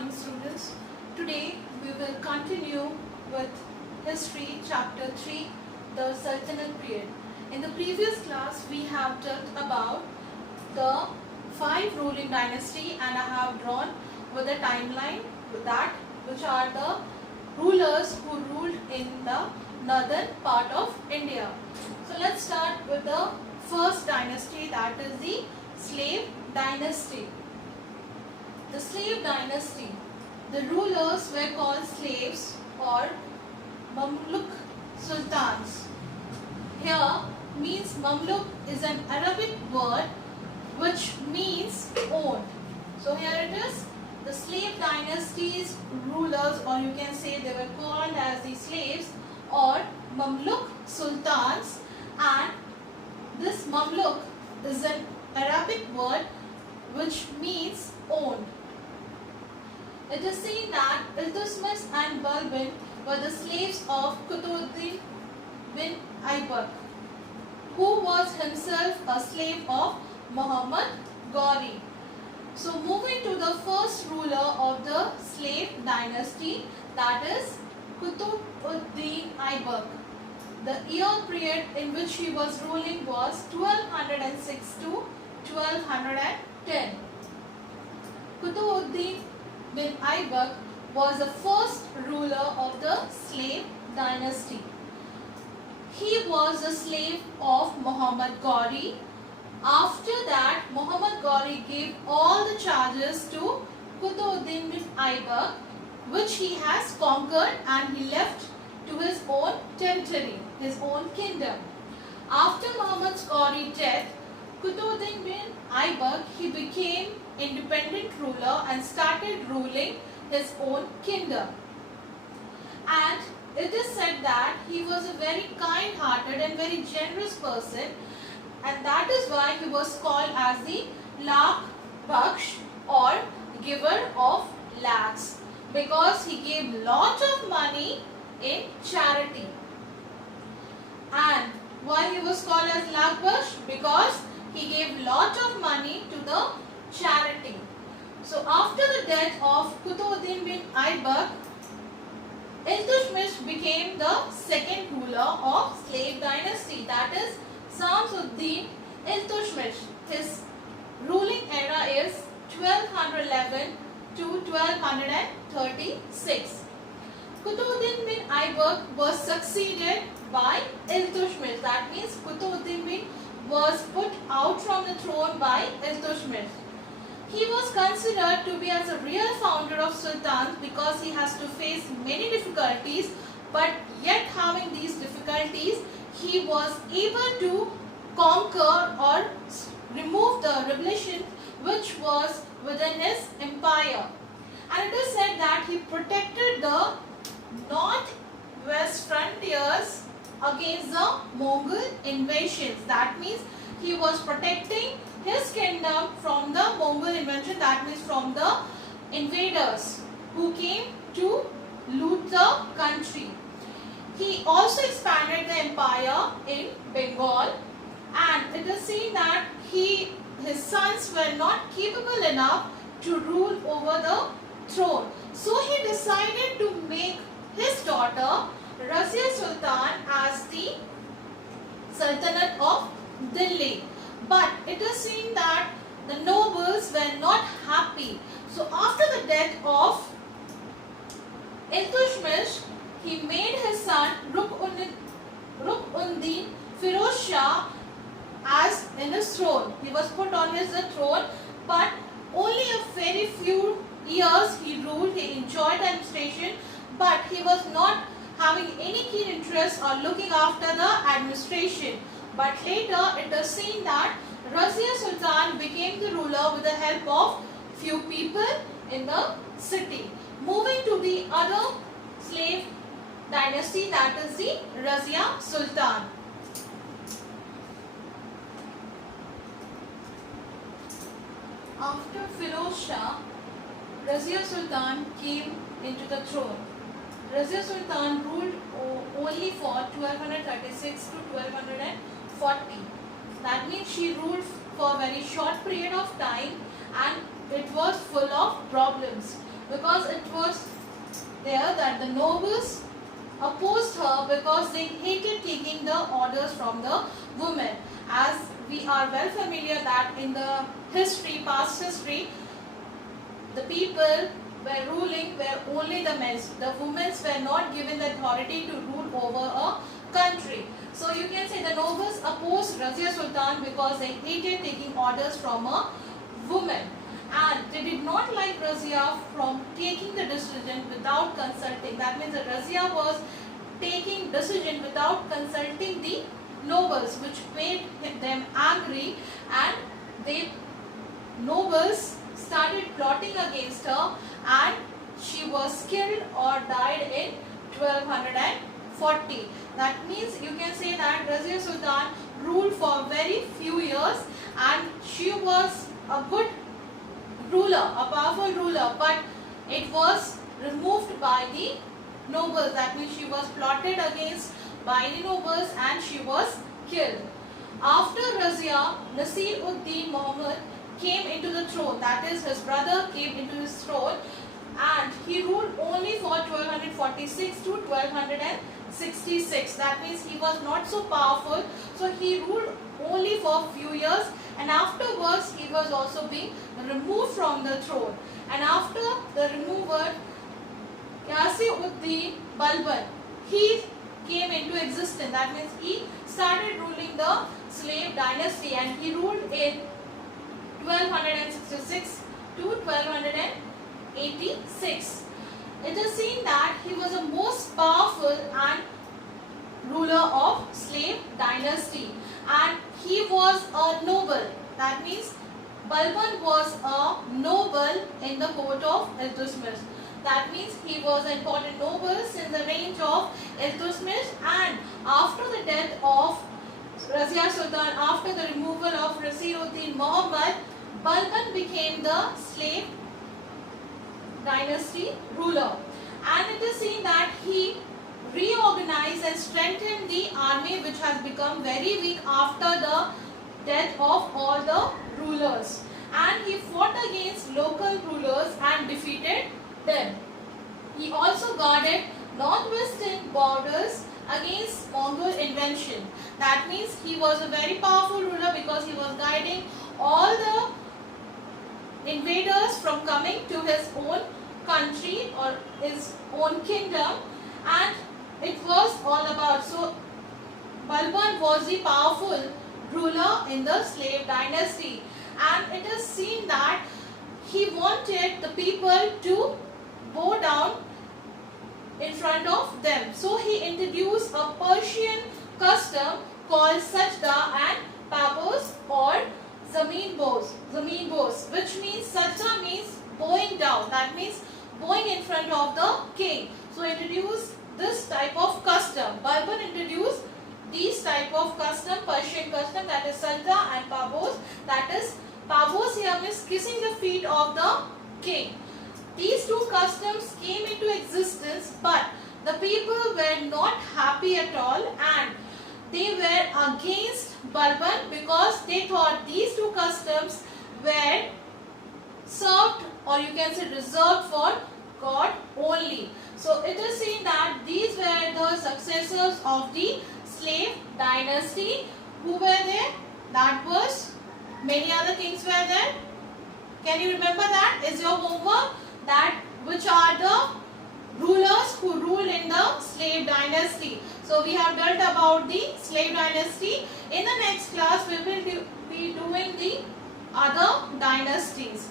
morning, students. Today we will continue with history chapter 3, the Sultanate period. In the previous class we have talked about the 5 ruling dynasty, and I have drawn with a timeline with that which are the rulers who ruled in the northern part of India. So let's start with the first dynasty, that is the slave dynasty. The slave dynasty, the rulers were called slaves or Mamluk sultans. Here means Mamluk is an Arabic word which means owned. So here it is, the slave dynasty's rulers, or you can say they were called as the slaves or Mamluk sultans, and this Mamluk is an Arabic word which means owned. It is seen that Iltutmish and Balban were the slaves of Qutbuddin bin Aybak, who was himself a slave of Muhammad Ghori. So moving to the first ruler of the slave dynasty, that is Qutbuddin Aybak. The year period in which he was ruling was 1206 to 1210. Qutbuddin bin Aybak was the first ruler of the slave dynasty. He was a slave of Muhammad Ghori. After that, Muhammad Ghori gave all the charges to Qutbuddin bin Aybak, which he has conquered, and he left to his own territory, his own kingdom. After Muhammad Ghori's death, Qutbuddin bin Aybak, he became independent ruler and started ruling his own kingdom. And it is said that he was a very kind-hearted and very generous person, and that is why he was called as the Lakh Baksh, or giver of lakhs, because he gave lot of money in charity. And why he was called as Lakh Baksh? Because he gave lot of money to the charity. So after the death of Qutbuddin bin Aybak, Iltutmish became the second ruler of slave dynasty, that is Samsuddin Iltutmish. His ruling era is 1211 to 1236. Qutbuddin bin Aybak was succeeded by Iltutmish. That means Qutbuddin bin was put out from the throne by Iltutmish. He was considered to be as a real founder of sultans because he has to face many difficulties, but yet having these difficulties, he was able to conquer or remove the rebellion which was within his empire. And it is said that he protected the northwest frontiers against the Mongol invasions. That means he was protecting his kingdom from the Mongol invasion, that means from the invaders who came to loot the country. He also expanded the empire in Bengal, and it is seen that his sons were not capable enough to rule over the throne. So he decided to make his daughter Razia Sultan as the Sultanate of Delhi. But it is seen that the nobles were not happy. So after the death of Iltutmish, he made his son Ruknuddin Firoz Shah as in his throne. He was put on his throne, but only a very few years he ruled. He enjoyed the administration, but he was not having any keen interest or looking after the administration. But later it is seen that Razia Sultan became the ruler with the help of few people in the city. Moving to the other slave dynasty, that is the Razia Sultan. After Firoz Shah, Razia Sultan came into the throne. Razia Sultan ruled only for 1236 to 1240. That means she ruled for a very short period of time, and it was full of problems. because it was there that the nobles opposed her because they hated taking the orders from the women. As we are well familiar that in the history, past history, the people were ruling were only the men. The women were not given the authority to rule over a country. So you can say the nobles opposed Razia Sultan because they hated taking orders from a woman, and they did not like Razia from taking the decision without consulting. That means that Razia was taking decision without consulting the nobles, which made them angry, and they nobles started plotting against her, and she was killed or died in 1240. That means you can say that Razia Sultan ruled for very few years, and she was a good ruler, a powerful ruler, but it was removed by the nobles. That means she was plotted against by the nobles and she was killed. After Razia, Nasir-ud-Din Muhammad came into the throne, that is his brother came into his throne, and he ruled only for 1246 to 1266. That means he was not so powerful, so he ruled only for few years, and afterwards he was also being removed from the throne. And after the removal, Ghiyas-ud-Din Balban, he came into existence. That means he started ruling the slave dynasty, and he ruled in 1266 to 1286. It is seen that he was the most powerful and ruler of slave dynasty, and he was a noble. That means Balban was a noble in the court of Iltutmish. That means he was an important noble since the reign of Iltutmish, and after the death of Razia Sultan, after the removal of Nasir-ud-Din Muhammad, Balban became the slave dynasty ruler, and it is seen that he reorganized and strengthened the army, which has become very weak after the death of all the rulers, and he fought against local rulers and defeated them. He also guarded northwestern borders against Mongol invasion. That means he was a very powerful ruler because he was guiding all the invaders from coming to his own country or his own kingdom, and it was all about. So Balban was the powerful ruler in the slave dynasty, and it is seen that he wanted the people to bow down in front of them. So he introduced a Persian custom called sajda and pabos or zameen bows, which means sajda means bowing down. That means bowing in front of the king. So introduced this type of custom. Balban introduced these type of custom, Persian custom, that is sajda and pabos. That is pabos here means kissing the feet of the king. These two customs came into existence, but the people were not happy at all, and they were against Balban because they thought these two customs were served, or you can say reserved for God only. So it is seen that these were the successors of the slave dynasty. Who were there? That was many other kings were there. Can you remember that? Is your homework that which are the rulers who rule in the slave dynasty. So we have dealt about the slave dynasty. In the next class we will be doing the other dynasties.